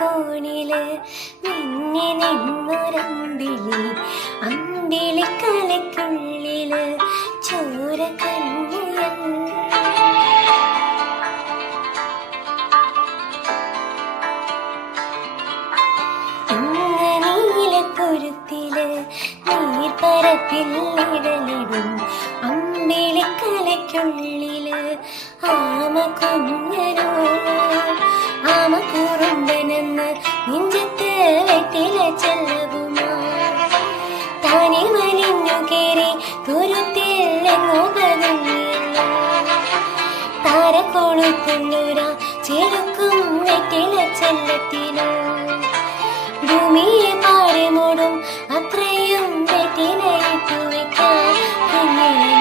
കോണില് മിന്നി നിന്നൊരമ്പിളി അമ്പിളിക്കലയ്ക്കുള്ളില് ചോര കണ്ണുകൾ നീലക്കുരുത്തില് നീർപ്പരപ്പിൽ ഇടലിടും അമ്പിളിക്കലയ്ക്കുള്ളില് ആമ കുഞ്ഞനോ ആമ കുറുമ്പനെന്ന് നെഞ്ചത്ത് വെട്ടില ചെല്ലവുമാ താനെ വലിഞ്ഞു കേറി തുരുത്തില്ലെങ്ങോ പതുങ്ങിയല്ല താരക്കൊളുത്തുള്ളൂരാ ചെറുക്കും വെട്ടില ചെല്ലത്തിനോ ഭൂമിയെ പാടെ മൂടും അത്രയും വെട്ടിലയിട്ടു വെക്കാൻ കുഞ്ഞിനെ